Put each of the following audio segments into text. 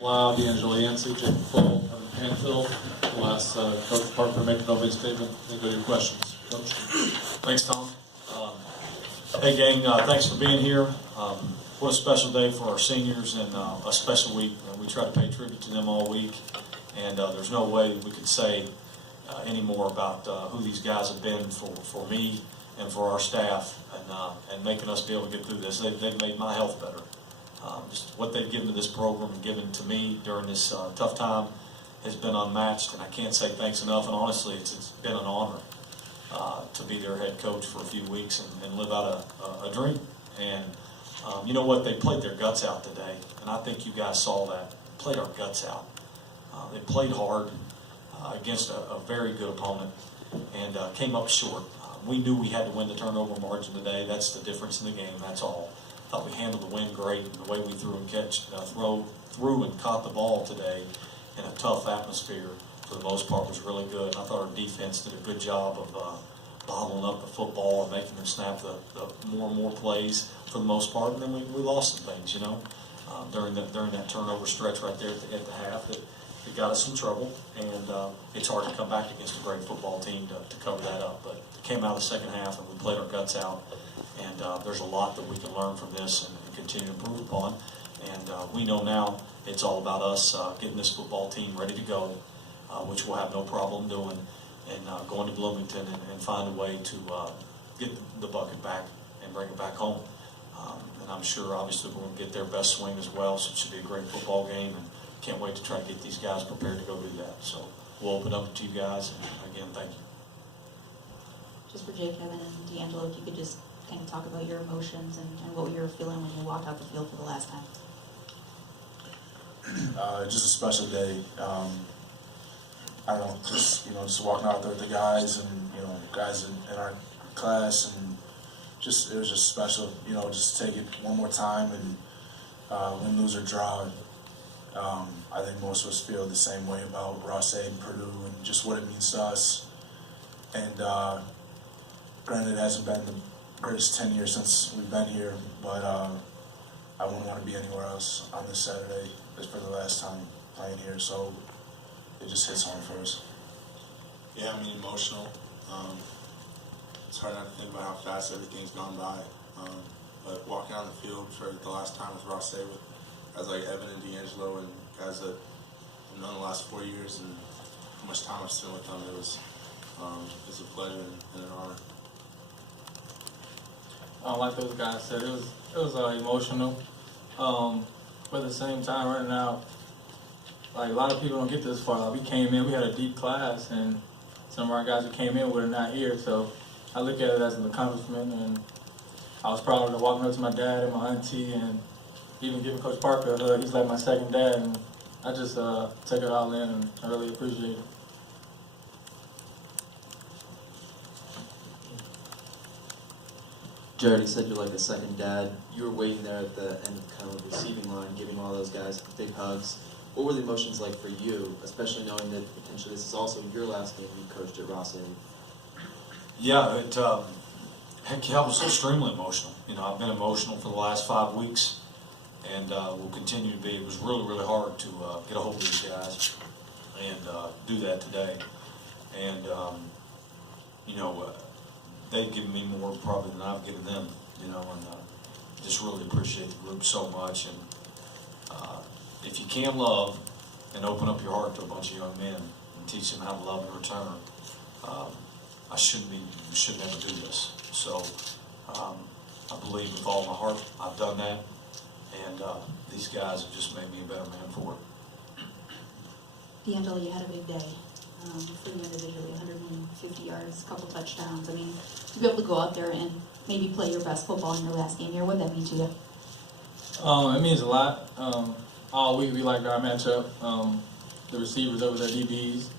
Wow, D'Angelo Yancey, Jake Full, Evan Panfield. We'll ask Coach Parker to make an opening statement. Then go to your questions. Coach. Thanks, Tom. Hey, gang, thanks for being here. What a special day for our seniors and a special week. We try to pay tribute to them all week, and there's no way we could say any more about who these guys have been for me and for our staff and making us be able to get through this. They've made my health better. Just what they've given to this program and given to me during this tough time has been unmatched, and I can't say thanks enough. And honestly, it's been an honor to be their head coach for a few weeks and live out a dream. And you know what? They played their guts out today, and I think you guys saw that. Played our guts out. They played hard against a very good opponent and came up short. We knew we had to win the turnover margin today. That's the difference in the game. That's all. Thought we handled the win great, and the way we threw and caught the ball today in a tough atmosphere for the most part was really good. And I thought our defense did a good job of bottling up the football and making them snap the more and more plays for the most part. And then we lost some things, you know, during that turnover stretch right there at the half that got us in trouble. And it's hard to come back against a great football team to cover that up. But it came out of the second half, and we played our guts out. And there's a lot that we can learn from this and continue to improve upon. And we know now it's all about us getting this football team ready to go, which we'll have no problem doing, and going to Bloomington and find a way to get the bucket back and bring it back home. And I'm sure, obviously, we're going to get their best swing as well, so it should be a great football game. And can't wait to try to get these guys prepared to go do that. So we'll open up to you guys. And again, thank you. Just for Jake, Evan, and D'Angelo, if you could just kind of talk about your emotions and what you were feeling when you walked out the field for the last time. Just a special day. I don't know, just walking out there with the guys and, guys in our class, and it was just special, just to take it one more time and win, lose, or draw. I think most of us feel the same way about Ross-Ade and Purdue and just what it means to us. And granted, it hasn't been the greatest 10 years since we've been here, but I wouldn't want to be anywhere else on this Saturday. It's for the last time playing here, so it just hits home for us. Yeah, I mean, emotional. It's hard not to think about how fast everything's gone by. But walking on the field for the last time with Ross-Ade, with guys like Evan and D'Angelo and guys that I've known the last 4 years and how much time I've spent with them, it's a pleasure and an honor. Like those guys said, it was emotional. But at the same time, right now, like a lot of people don't get this far. Like we came in, we had a deep class, and some of our guys who came in were not here. So I look at it as an accomplishment, and I was proud of walking up to my dad and my auntie, and even giving Coach Parker a hug. He's like my second dad, and I just take it all in, and I really appreciate it. Jared, you said you're like a second dad. You were waiting there at the end of kind of the receiving line, giving all those guys big hugs. What were the emotions like for you, especially knowing that potentially this is also your last game you coached at Ross-Ade? Yeah, it was extremely emotional. I've been emotional for the last 5 weeks, and will continue to be. It was really, really hard to get a hold of these guys and do that today. And they've given me more probably than I've given them, and just really appreciate the group so much. And if you can love and open up your heart to a bunch of young men and teach them how to love in return, I shouldn't ever do this. So I believe with all my heart I've done that, and these guys have just made me a better man for it. D'Angelo, you had a big day for you individually, 150 yards, a couple touchdowns. I mean, to be able to go out there and maybe play your best football in your last game here, what did that mean to you? It means a lot. All week we liked our matchup. The receivers over the DBs.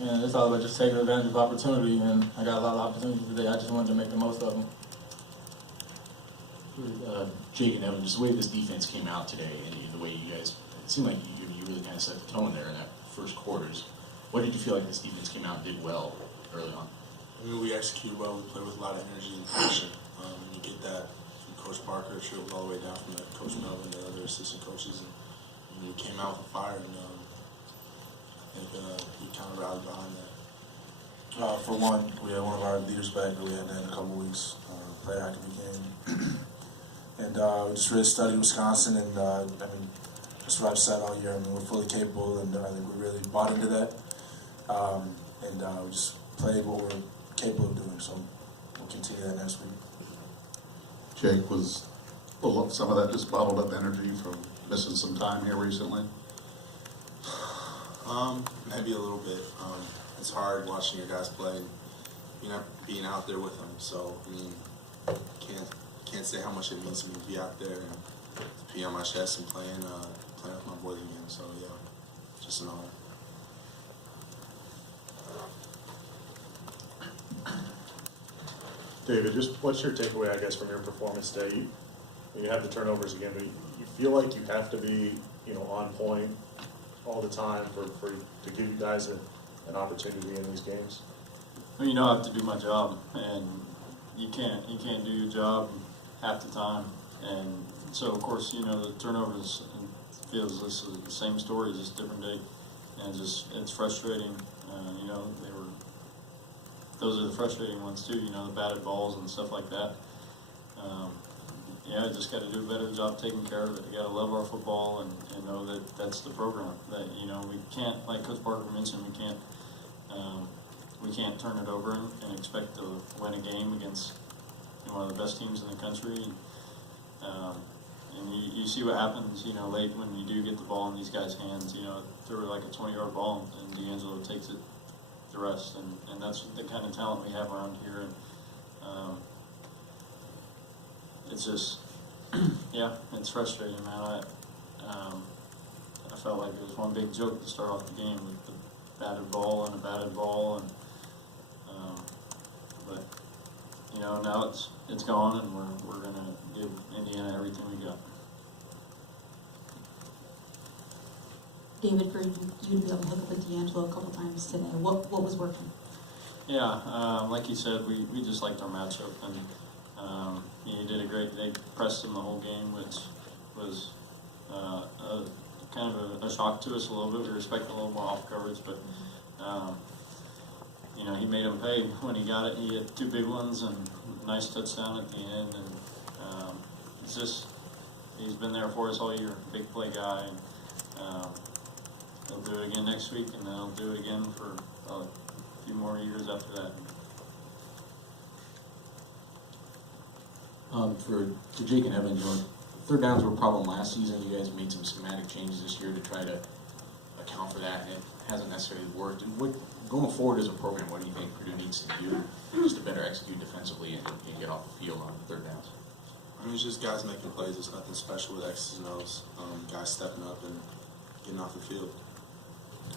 And it's all about just taking advantage of opportunity, and I got a lot of opportunities today. I just wanted to make the most of them. Jake and Evan, just the way this defense came out today and the way you guys, it seemed like you really kind of set the tone there in that first quarters. What did you feel like this defense came out and did well early on? I mean, we executed well. We played with a lot of energy and passion. You get that from Coach Parker, trickled all the way down from Coach Melvin, the other assistant coaches. And he came out with fire, and I think he kind of rallied behind that. For one, we had one of our leaders back that we hadn't had in a couple weeks, played our hockey game. And we just really studied Wisconsin, and I mean, that's what I've said all year. I mean, we're fully capable, and I think we really bought into that. And we just played what we're capable of doing, so we'll continue that next week. Jake, was some of that just bottled up energy from missing some time here recently? Maybe a little bit. It's hard watching your guys play, being out there with them. So I mean, can't say how much it means to me to be out there and to be on my chest and playing with my boys again. So yeah, just an honor. David, just what's your takeaway, I guess, from your performance today? You have the turnovers again, but you feel like you have to be, on point all the time to give you guys an opportunity in these games? Well, I have to do my job, and you can't do your job half the time, and so of course the turnovers feels this is the same story, just different day, and it's frustrating. Those are the frustrating ones too. The batted balls and stuff like that. I just got to do a better job taking care of it. We got to love our football and know that that's the program. That we can't, like Coach Parker mentioned, we can't turn it over and expect to win a game against one of the best teams in the country. And you see what happens, late when you do get the ball in these guys' hands. Throw like a 20-yard ball and D'Angelo takes it the rest, and that's the kind of talent we have around here. And it's just, it's frustrating, man. I felt like it was one big joke to start off the game with the batted ball and a batted ball, and but now it's gone, and we're gonna give Indiana everything we got. David, for you to be able to hook up with D'Angelo a couple times today, what was working? Yeah, like you said, we just liked our matchup, and he did a great. They pressed him the whole game, which was kind of a shock to us a little bit. We were expecting a little more off coverage, but he made him pay when he got it. He had two big ones and a nice touchdown at the end, and it's just he's been there for us all year. Big play guy. And, he'll do it again next week, and then he'll do it again for a few more years after that. For Jake and Evan, third downs were a problem last season. You guys made some schematic changes this year to try to account for that, and it hasn't necessarily worked. And going forward as a program, what do you think Purdue needs to do just to better execute defensively and get off the field on third downs? I mean, it's just guys making plays. It's nothing special with X's and O's. Guys stepping up and getting off the field.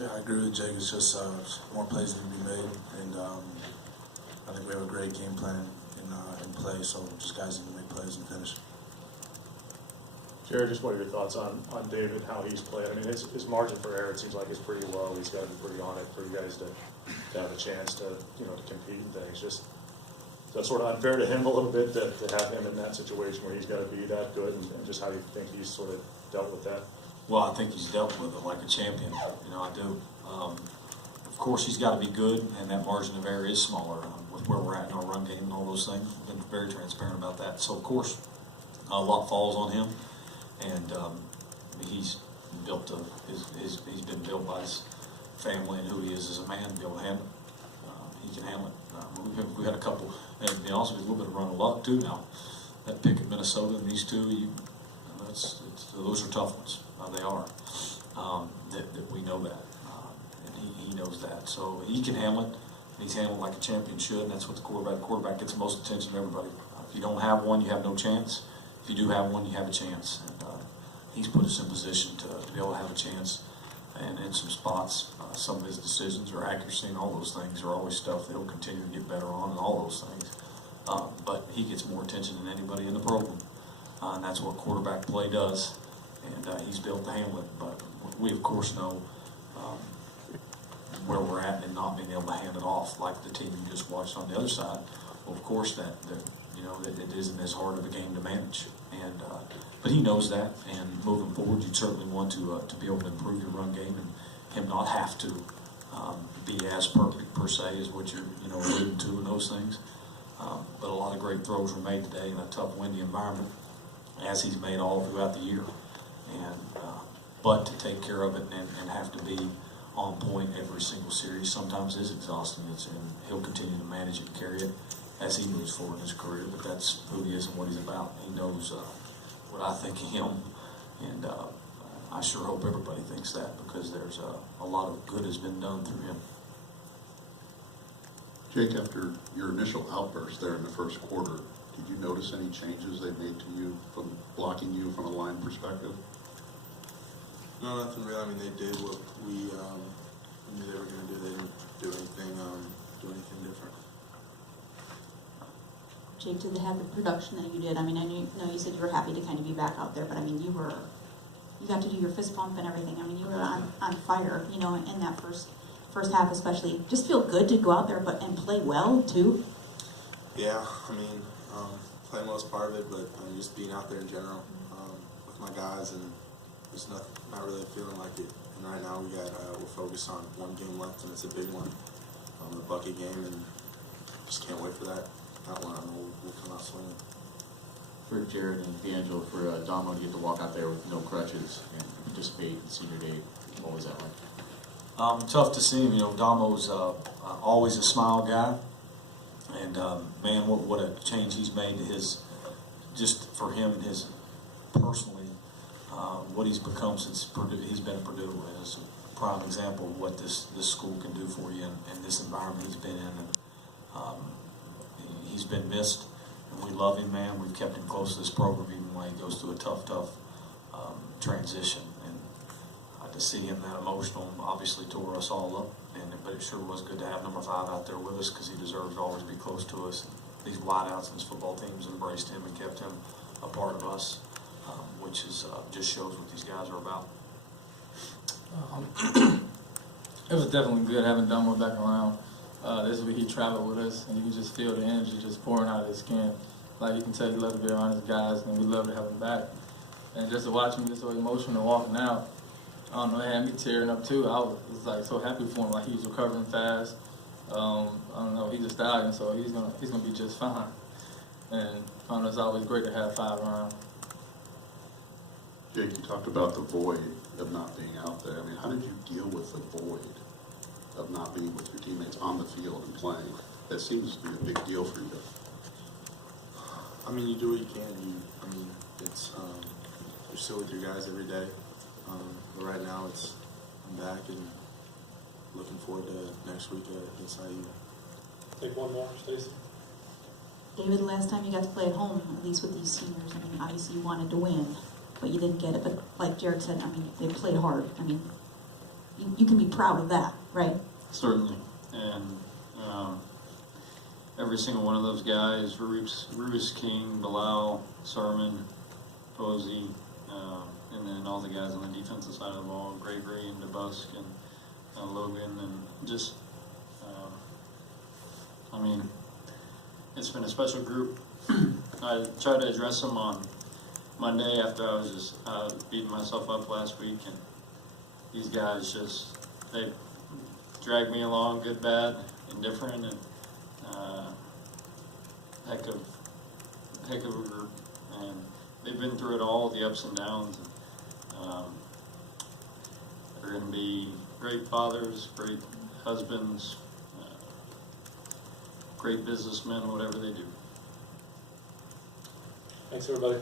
Yeah, I agree with Jake. It's just more plays need to be made, and I think we have a great game plan in play. So just guys need to make plays and finish. Jared, just what are your thoughts on David, how he's played? I mean, his margin for error, it seems like, is pretty low. He's got to be pretty on it for you guys to have a chance to compete and things. Just that's sort of unfair to him a little bit to have him in that situation where he's got to be that good, and just how you think he's sort of dealt with that. Well, I think he's dealt with it like a champion. I do. Of course, he's got to be good, and that margin of error is smaller with where we're at in our run game and all those things. We've been very transparent about that. So, of course, a lot falls on him, and he's built he's been built by his family and who he is as a man to be able to handle it. He can handle it. We had a couple, and to be honest with you, a little bit of run of luck too now. That pick at Minnesota and these two, those are tough ones. They are. That we know that, and he knows that. So he can handle it, and he's handled like a champion should, and that's what the quarterback gets the most attention of everybody. If you don't have one, you have no chance. If you do have one, you have a chance. And he's put us in position to be able to have a chance. And in some spots, some of his decisions or accuracy and all those things are always stuff that he'll continue to get better on and all those things. But he gets more attention than anybody in the program. And that's what quarterback play does. And he's built to handle it. But we, of course, know where we're at and not being able to hand it off like the team you just watched on the other side. Well, of course, that it isn't as hard of a game to manage. And but he knows that, and moving forward, you'd certainly want to be able to improve your run game and him not have to be as perfect per se as what you're alluding to in those things. But a lot of great throws were made today in a tough, windy environment, as he's made all throughout the year. And but to take care of it and have to be on point every single series sometimes is exhausting. And he'll continue to manage it and carry it as he moves forward in his career. But that's who he is and what he's about. He knows what I think of him, and I sure hope everybody thinks that, because there's a lot of good has been done through him. Jake, after your initial outburst there in the first quarter, did you notice any changes they made to you from blocking you from a line perspective? No, nothing really. I mean, they did what we knew they were going to do. They didn't do anything different. Jake, did they have the production that you did? I mean, I know you said you were happy to kind of be back out there, but I mean, you got to do your fist pump and everything. I mean, you were on fire, in that first half especially. Just feel good to go out there and play well too. Yeah, I mean, playing well is part of it, but just being out there in general with my guys, and just not really feeling like it. And right now we're focused on one game left, and it's a big one, the bucket game, and just can't wait for that one. I know we'll come out swinging. For Jared and D'Angelo, for Damo to get to walk out there with no crutches and participate in senior day, what was that like? Tough to see him. Damo's always a smile guy, and man, what a change he's made to just for him and his personally, what he's become since Purdue. He's been at Purdue, and is a prime example of what this school can do for you, and this environment he's been in. And he's been missed, and we love him, man. We've kept him close to this program even when he goes through a tough transition. And to see him that emotional obviously tore us all up. But it sure was good to have number 5 out there with us, because he deserves to always be close to us. And these wideouts and this football teams embraced him and kept him a part of us, which is just shows what these guys are about. It was definitely good having Damo back around. This week he traveled with us, and you can just feel the energy just pouring out of his skin. Like, you can tell he loves to be around his guys, and we love to have him back. And just to watch him get so emotional walking out, I don't know, it had me tearing up too. I was like so happy for him. Like, he was recovering fast. I don't know, he's a stallion, so he's gonna be just fine. And I don't know, it's always great to have 5 around. Jake, you talked about the void of not being out there. I mean, how did you deal with the void of not being with your teammates on the field and playing? That seems to be a big deal for you. I mean, you do what you can. It's you're still with your guys every day. But right now, I'm back and looking forward to next week against IU. Take one more, Stacy. David, the last time you got to play at home, at least with these seniors, I mean, obviously you wanted to win, but you didn't get it. But like Jared said, I mean, they played hard. I mean, you can be proud of that, right? Certainly. And every single one of those guys, Rubis King, Bilal, Sermon, Posey, and then all the guys on the defensive side of the ball, Gregory and DeBusk and Logan, and just, it's been a special group. I tried to address them on Monday after I was just beating myself up last week, and these guys they dragged me along, good, bad, indifferent, and heck of a group. And they've been through it all, the ups and downs. And, they're going to be great fathers, great husbands, great businessmen, whatever they do. Thanks, everybody.